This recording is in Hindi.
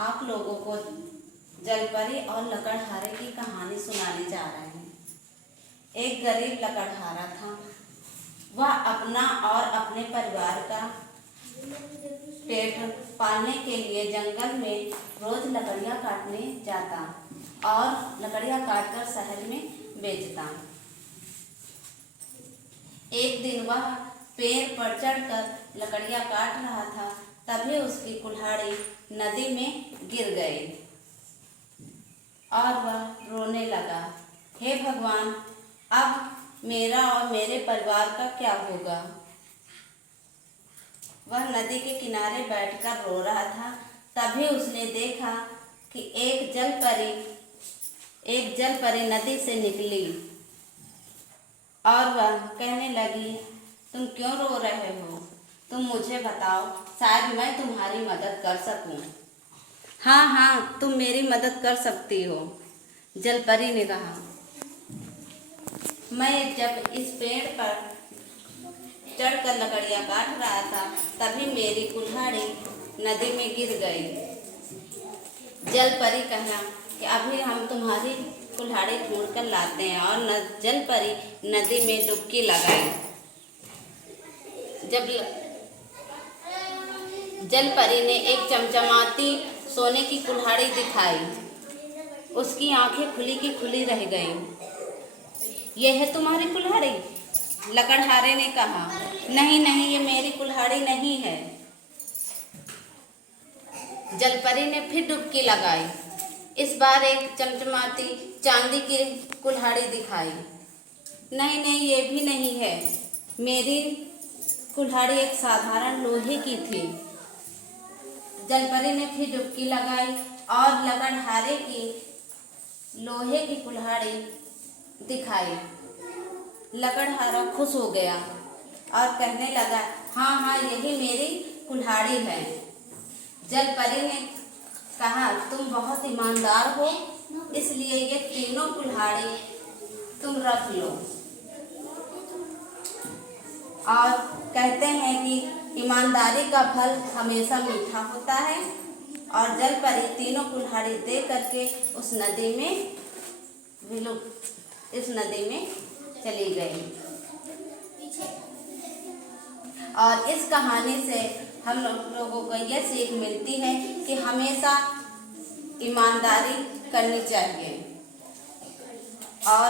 आप लोगों को जलपरी और लकड़हारे की कहानी सुनाने जा रहे हैं। एक गरीब लकड़हारा था। वह अपना और अपने परिवार का पेट पालने के लिए जंगल में रोज लकड़ियाँ काटने जाता और लकड़ियाँ काटकर शहर में बेचता। एक दिन वह पेड़ पर चढ़कर लकड़ियाँ काट रहा था, तभी उसकी कुल्हाड़ी नदी में गिर गई और वह रोने लगा। हे भगवान, अब मेरा और मेरे परिवार का क्या होगा? वह नदी के किनारे बैठकर रो रहा था। तभी उसने देखा कि एक जलपरी नदी से निकली और वह कहने लगी, तुम क्यों रो रहे हो? तुम मुझे बताओ, शायद मैं तुम्हारी मदद कर सकूं। हाँ हाँ, तुम मेरी मदद कर सकती हो, जलपरी ने कहा। मैं जब इस पेड़ पर चढ़कर लकड़ियाँ काट रहा था, तभी मेरी कुल्हाड़ी नदी में गिर गई। जलपरी कहा कि अभी हम तुम्हारी कुल्हाड़ी ढूंढ कर लाते हैं, और जलपरी नदी में डुबकी लगाई। जब जलपरी ने एक चमचमाती सोने की कुल्हाड़ी दिखाई, उसकी आंखें खुली की खुली रह गईं। यह है तुम्हारी कुल्हाड़ी? लकड़हारे ने कहा। नहीं नहीं, ये मेरी कुल्हाड़ी नहीं है। जलपरी ने फिर डुबकी लगाई। इस बार एक चमचमाती चांदी की कुल्हाड़ी दिखाई। नहीं नहीं, ये भी नहीं है। मेरी कुल्हाड़ी एक साधारण लोहे की थी। जलपरी ने फिर डुबकी लगाई और लकड़हारे की लोहे की कुल्हाड़ी दिखाई। लकड़हारा खुश हो गया और कहने लगा, हाँ हाँ, यही मेरी कुल्हाड़ी है। जलपरी ने कहा, तुम बहुत ईमानदार हो, इसलिए ये तीनों कुल्हाड़ी तुम रख लो। और कहते हैं कि ईमानदारी का फल हमेशा मीठा होता है। और जलपरी तीनों कुल्हाड़ी दे करके उस नदी में चली गई। और इस कहानी से हम लोगों को यह सीख मिलती है कि हमेशा ईमानदारी करनी चाहिए और